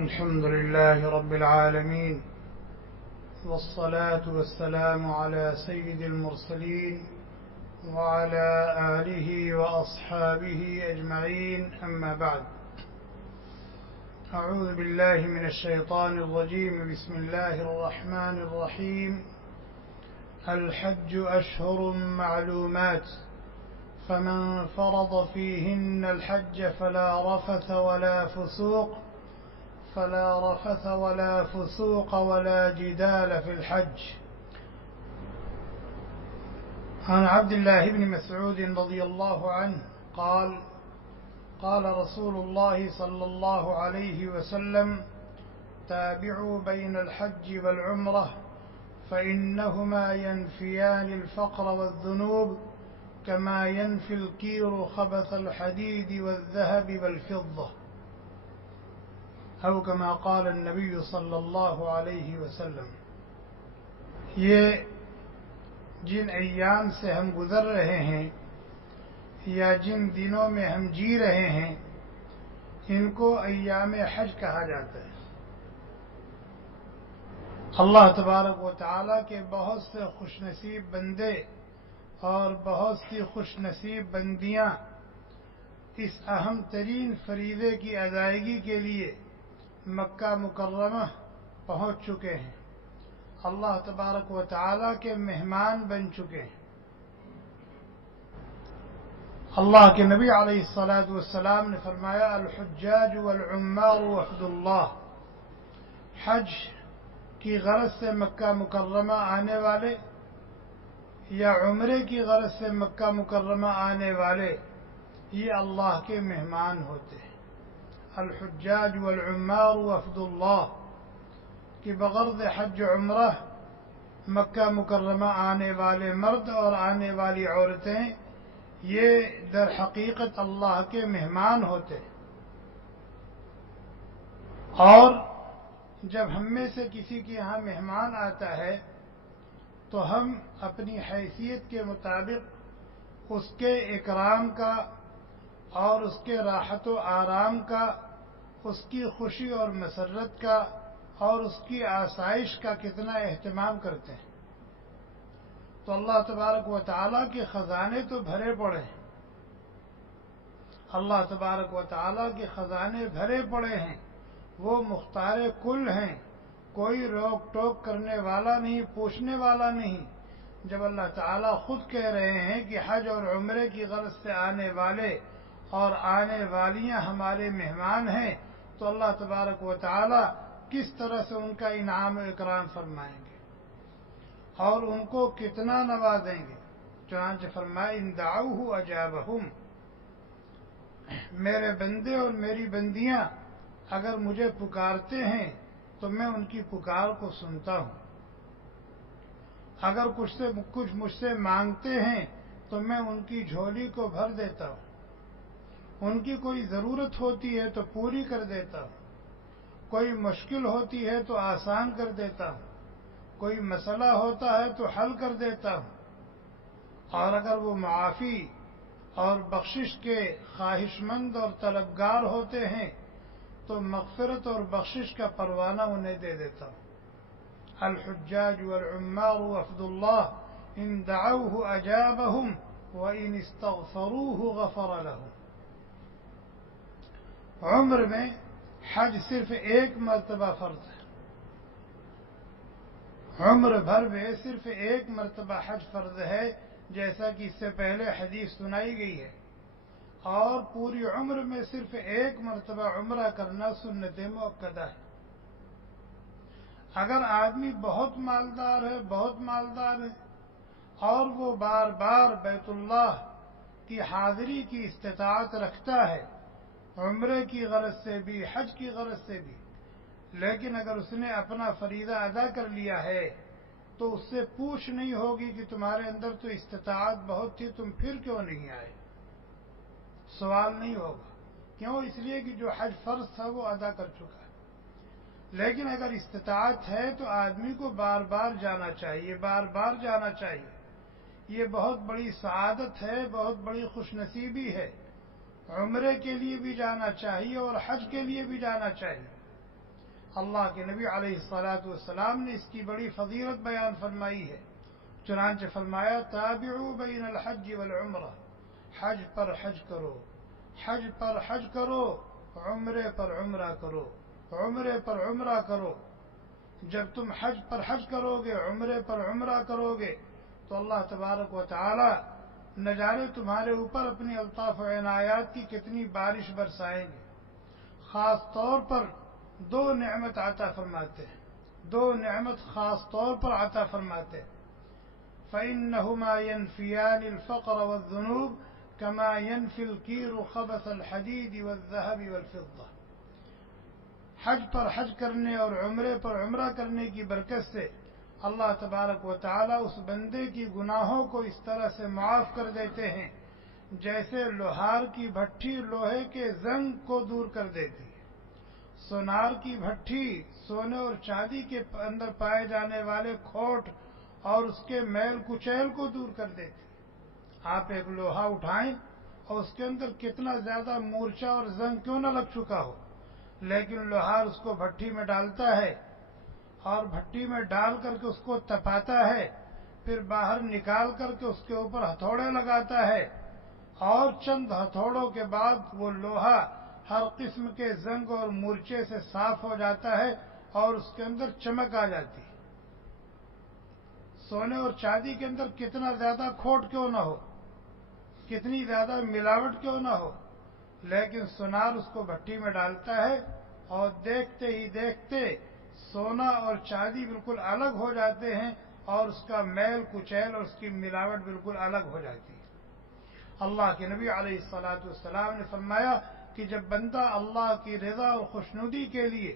الحمد لله رب العالمين، والصلاة والسلام على سيد المرسلين وعلى آله وأصحابه أجمعين، أما بعد. أعوذ بالله من الشيطان الرجيم. بسم الله الرحمن الرحيم. الحج أشهر معلومات، فمن فرض فيهن الحج فلا رفث ولا فسوق ولا جدال في الحج. عن عبد الله بن مسعود رضي الله عنه قال: قال رسول الله صلى الله عليه وسلم: تابعوا بين الحج والعمرة، فإنهما ينفيان الفقر والذنوب كما ينفي الكير خبث الحديد والذهب والفضة، أو كما قال النبي صلی اللہ علیہ وسلم. یہ جن ایام سے ہم گزر رہے ہیں یا جن دنوں میں ہم جی رہے ہیں، ان کو ایام حج کہا جاتا ہے. اللہ تبارک و تعالیٰ کے بہت سے خوش نصیب بندے اور بہت سی خوش نصیب بندیاں اس اہم ترین فریضے کی ادائیگی کے لیے مکہ مکرمہ پہنچ چکے ہیں، اللہ تبارک و تعالیٰ کے مہمان بن چکے ہیں. اللہ کے نبی علیہ الصلاۃ والسلام نے فرمایا: الحجاج والعمار وفد اللہ. حج کی غرض سے مکہ مکرمہ آنے والے یا عمرے کی غرض سے مکہ مکرمہ آنے والے یہ اللہ کے مہمان ہوتے ہیں. الحجاج والعمار وفد اللہ کہ بغرض حج عمرہ مکہ مکرمہ آنے والے مرد اور آنے والی عورتیں یہ در حقیقت اللہ کے مہمان ہوتے ہیں. اور جب ہم میں سے کسی کے یہاں مہمان آتا ہے تو ہم اپنی حیثیت کے مطابق اس کے اکرام کا اور اس کے راحت و آرام کا، اس کی خوشی اور مسرت کا اور اس کی آسائش کا کتنا اہتمام کرتے ہیں. تو اللہ تبارک و تعالیٰ کے خزانے تو بھرے پڑے ہیں، اللہ تبارک و تعالیٰ کے خزانے بھرے پڑے ہیں. وہ مختار کل ہیں، کوئی روک ٹوک کرنے والا نہیں، پوچھنے والا نہیں. جب اللہ تعالیٰ خود کہہ رہے ہیں کہ حج اور عمرے کی غرض سے آنے والے اور آنے والیاں ہمارے مہمان ہیں، تو اللہ تبارک و تعالیٰ کس طرح سے ان کا انعام و اکرام فرمائیں گے اور ان کو کتنا نوازیں گے. چنانچہ فرمائے: ان دعوہ اجابہم. میرے بندے اور میری بندیاں اگر مجھے پکارتے ہیں تو میں ان کی پکار کو سنتا ہوں. اگر کچھ مجھ سے مانگتے ہیں تو میں ان کی جھولی کو بھر دیتا ہوں. ان کی کوئی ضرورت ہوتی ہے تو پوری کر دیتا ہوں، کوئی مشکل ہوتی ہے تو آسان کر دیتا ہوں، کوئی مسئلہ ہوتا ہے تو حل کر دیتا ہوں. اور اگر وہ معافی اور بخشش کے خواہش مند اور طلبگار ہوتے ہیں تو مغفرت اور بخشش کا پروانہ انہیں دے دیتا ہوں. الحجاج والعمار وفد اللہ ان دعوہ اجابہم وان استغفروہ غفر لہم. عمر میں حج صرف ایک مرتبہ فرض ہے، عمر بھر میں صرف ایک مرتبہ حج فرض ہے، جیسا کہ اس سے پہلے حدیث سنائی گئی ہے. اور پوری عمر میں صرف ایک مرتبہ عمرہ کرنا سنت مؤکدہ ہے. اگر آدمی بہت مالدار ہے اور وہ بار بار بیت اللہ کی حاضری کی استطاعت رکھتا ہے، عمرے کی غرض سے بھی حج کی غرض سے بھی، لیکن اگر اس نے اپنا فریضہ ادا کر لیا ہے تو اس سے پوچھ نہیں ہوگی کہ تمہارے اندر تو استطاعت بہت تھی، تم پھر کیوں نہیں آئے. سوال نہیں ہوگا. کیوں؟ اس لیے کہ جو حج فرض تھا وہ ادا کر چکا ہے. لیکن اگر استطاعت ہے تو آدمی کو بار بار جانا چاہیے. یہ بہت بڑی سعادت ہے، بہت بڑی خوش نصیبی ہے. عمرے کے لیے بھی جانا چاہیے اور حج کے لیے بھی جانا چاہیے. اللہ کے نبی علیہ الصلاۃ والسلام نے اس کی بڑی فضیلت بیان فرمائی ہے. چنانچہ فرمایا تابعوا بین الحج والعمرہ، حج پر حج کرو، حج پر حج کرو، عمرے پر عمرہ کرو، عمرے پر عمرہ کرو. جب تم حج پر حج کرو گے، عمرے پر عمرہ کرو گے تو اللہ تبارک و تعالی نہ جانے تمہارے اوپر اپنی الطاف و عنایات کی کتنی بارش برسائیں گے. خاص طور پر دو نعمت عطا فرماتے ہیں، دو نعمت خاص طور پر عطا فرماتے ہیں. فإنهما ينفيان الفقر والذنوب كما ينفي الكير خبث الحديد والذهب والفضة. حج پر حج کرنے اور عمرے پر عمرہ کرنے کی برکت سے اللہ تبارک و تعالی اس بندے کی گناہوں کو اس طرح سے معاف کر دیتے ہیں جیسے لوہار کی بھٹی لوہے کے زنگ کو دور کر دیتی ہے، سونار کی بھٹی سونے اور چاندی کے اندر پائے جانے والے کھوٹ اور اس کے میل کچیل کو دور کر دیتی. آپ ایک لوہا اٹھائیں اور اس کے اندر کتنا زیادہ مورچہ اور زنگ کیوں نہ لگ چکا ہو، لیکن لوہار اس کو بھٹی میں ڈالتا ہے اور بھٹی میں ڈال کر کے اس کو تپاتا ہے، پھر باہر نکال کر کے اس کے اوپر ہتھوڑے لگاتا ہے، اور چند ہتھوڑوں کے بعد وہ لوہا ہر قسم کے زنگ اور مورچے سے صاف ہو جاتا ہے اور اس کے اندر چمک آ جاتی ہے. سونے اور چاندی کے اندر کتنا زیادہ کھوٹ کیوں نہ ہو، کتنی زیادہ ملاوٹ کیوں نہ ہو، لیکن سونار اس کو بھٹی میں ڈالتا ہے اور دیکھتے ہی دیکھتے سونا اور چاندی بالکل الگ ہو جاتے ہیں اور اس کا میل کچیل اور اس کی ملاوٹ بالکل الگ ہو جاتی ہے. اللہ کے نبی علیہ الصلاۃ والسلام نے فرمایا کہ جب بندہ اللہ کی رضا اور خوشنودی کے لیے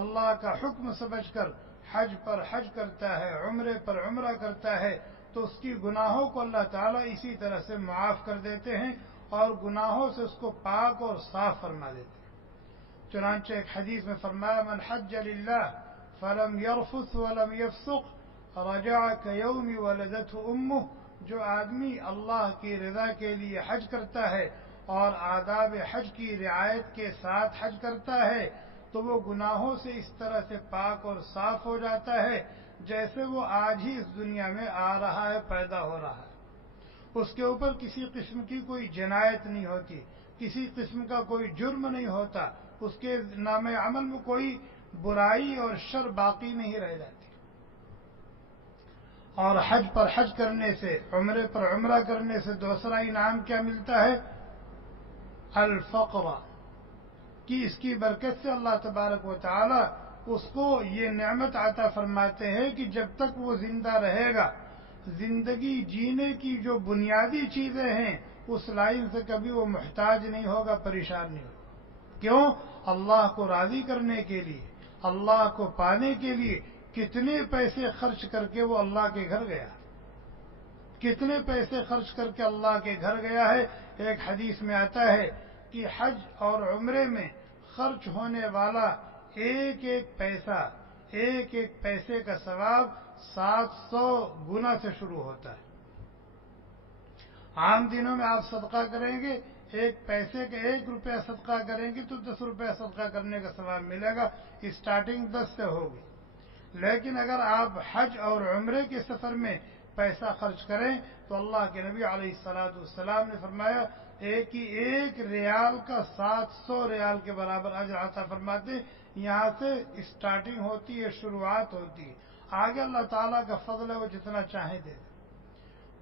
اللہ کا حکم سمجھ کر حج پر حج کرتا ہے، عمرے پر عمرہ کرتا ہے، تو اس کی گناہوں کو اللہ تعالیٰ اسی طرح سے معاف کر دیتے ہیں اور گناہوں سے اس کو پاک اور صاف فرما دیتے ہیں. چنانچہ ایک حدیث میں فرمایا من حج للہ فلم یرفث ولم یفسق رجع کیوم ولدته امہ. جو آدمی اللہ کی رضا کے لیے حج کرتا ہے اور آداب حج کی رعایت کے ساتھ حج کرتا ہے تو وہ گناہوں سے اس طرح سے پاک اور صاف ہو جاتا ہے جیسے وہ آج ہی اس دنیا میں آ رہا ہے، پیدا ہو رہا ہے. اس کے اوپر کسی قسم کی کوئی جنایت نہیں ہوتی، کسی قسم کا کوئی جرم نہیں ہوتا، اس کے نام عمل میں کوئی برائی اور شر باقی نہیں رہ جاتی. اور حج پر حج کرنے سے، عمرے پر عمرہ کرنے سے دوسرا انعام کیا ملتا ہے؟ الفقر کی. اس کی برکت سے اللہ تبارک و تعالی اس کو یہ نعمت عطا فرماتے ہیں کہ جب تک وہ زندہ رہے گا زندگی جینے کی جو بنیادی چیزیں ہیں اس لائن سے کبھی وہ محتاج نہیں ہوگا، پریشان نہیں ہوگا. کیوں؟ اللہ کو راضی کرنے کے لیے، اللہ کو پانے کے لیے کتنے پیسے خرچ کر کے وہ اللہ کے گھر گیا، کتنے پیسے خرچ کر کے اللہ کے گھر گیا ہے. ایک حدیث میں آتا ہے کہ حج اور عمرے میں خرچ ہونے والا ایک ایک پیسے کا ثواب 700 گنا سے شروع ہوتا ہے. عام دنوں میں آپ صدقہ کریں گے، ایک پیسے کا 1 روپیہ صدقہ کریں گے تو 10 روپیہ صدقہ کرنے کا ثواب ملے گا. اسٹارٹنگ 10 سے ہوگی، لیکن اگر آپ حج اور عمرے کے سفر میں پیسہ خرچ کریں تو اللہ کے نبی علیہ الصلاۃ والسلام نے فرمایا ایک ریال کا 700 ریال کے برابر اجر عطا فرماتے. یہاں سے اسٹارٹنگ ہوتی ہے، شروعات ہوتی ہے، آگے اللہ تعالیٰ کا فضل ہے، وہ جتنا چاہے دے دے.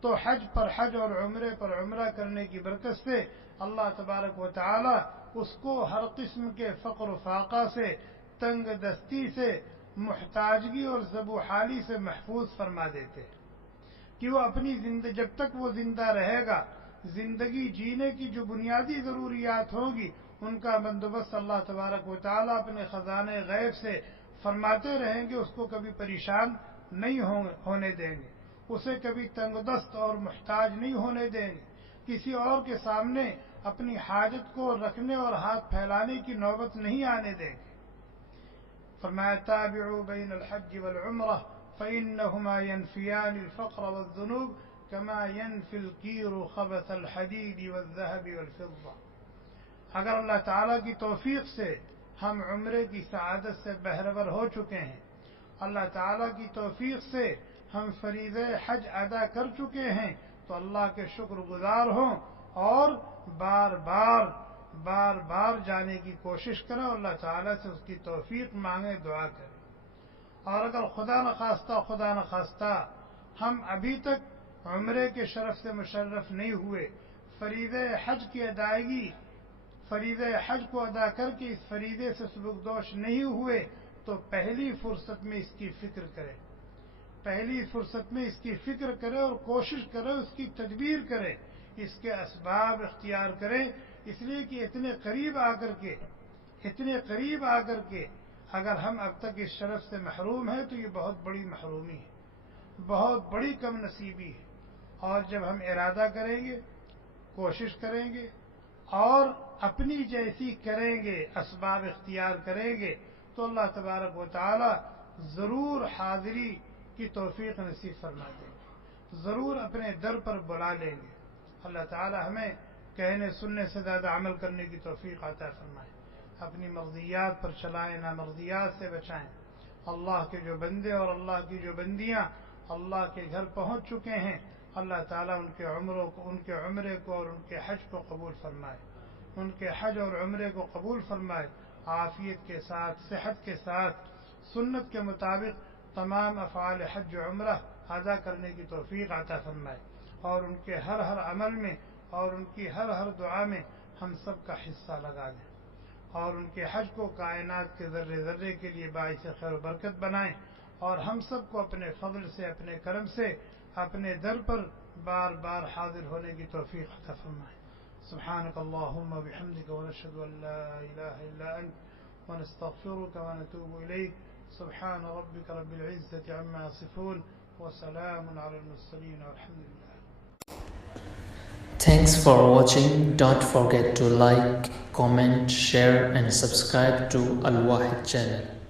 تو حج پر حج اور عمرے پر عمرہ کرنے کی برکت سے اللہ تبارک و تعالی اس کو ہر قسم کے فقر و فاقہ سے، تنگ دستی سے، محتاجگی اور ذبح حالی سے محفوظ فرما دیتے کہ وہ اپنی جب تک وہ زندہ رہے گا زندگی جینے کی جو بنیادی ضروریات ہوگی ان کا بندوبست اللہ تبارک و تعالیٰ اپنے خزانے غیب سے فرماتے رہیں گے. اس کو کبھی پریشان نہیں ہونے دیں گے، اسے کبھی تنگ دست اور محتاج نہیں ہونے دیں گے، کسی اور کے سامنے اپنی حاجت کو رکھنے اور ہاتھ پھیلانے کی نوبت نہیں آنے دیں گے. فرمایا تابعوا بین الحج والعمرہ فإنهما ينفيان الفقر والذنوب كما ينفي الكير خبث الحديد والذهب والفضة. اگر اللہ تعالیٰ کی توفیق سے ہم عمرے کی سعادت سے بہرور ہو چکے ہیں، اللہ تعالیٰ کی توفیق سے ہم فریضہ حج ادا کر چکے ہیں، تو اللہ کے شکر گزار ہوں اور بار بار جانے کی کوشش کریں، اللہ تعالیٰ سے اس کی توفیق مانگیں، دعا کریں۔ اور اگر خدا نخواستہ ہم ابھی تک عمرے کے شرف سے مشرف نہیں ہوئے، فریضہ حج کی ادائیگی، فریضہ حج کو ادا کر کے اس فریضے سے سبکدوش نہیں ہوئے، تو پہلی فرصت میں اس کی فکر کریں، پہلی فرصت میں اس کی فکر کریں اور کوشش کریں، اس کی تدبیر کریں، اس کے اسباب اختیار کریں، اس لیے کہ اتنے قریب آ کر کے اگر ہم اب تک اس شرف سے محروم ہیں تو یہ بہت بڑی محرومی ہے، بہت بڑی کم نصیبی ہے۔ اور جب ہم ارادہ کریں گے، کوشش کریں گے اور اپنی جیسی کریں گے، اسباب اختیار کریں گے، تو اللہ تبارک و تعالی ضرور حاضری کی توفیق نصیب فرما دیں گے، ضرور اپنے در پر بلا لیں گے۔ اللہ تعالی ہمیں کہنے سننے سے زیادہ عمل کرنے کی توفیق عطا فرمائے، اپنی مرضیات پر چلائیں، نامرضیات سے بچائیں۔ اللہ کے جو بندے اور اللہ کی جو بندیاں اللہ کے گھر پہنچ چکے ہیں، اللہ تعالیٰ ان کے عمرے کو اور ان کے حج کو قبول فرمائے، ان کے حج اور عمرے کو قبول فرمائے، عافیت کے ساتھ، صحت کے ساتھ، سنت کے مطابق تمام افعال حج و عمرہ ادا کرنے کی توفیق عطا فرمائے، اور ان کے ہر عمل میں اور ان کی ہر دعا میں ہم سب کا حصہ لگا دیں، اور ان کے حج کو کائنات کے ذرے ذرے کے لیے باعث خیر و برکت بنائیں، اور ہم سب کو اپنے فضل سے، اپنے کرم سے اپنے در پر بار بار حاضر ہونے کی توفیق عطا فرمائیں۔ سبحانک اللہم وبحمدک ونشہد ان لا الہ الا انت ونستغفرک ونتوب الیک۔ سبحان ربک رب العزة عما یصفون وسلام علی المرسلین والحمد للہ۔ Thanks for watching. Don't forget to like, comment, share and subscribe to Al Wahid channel.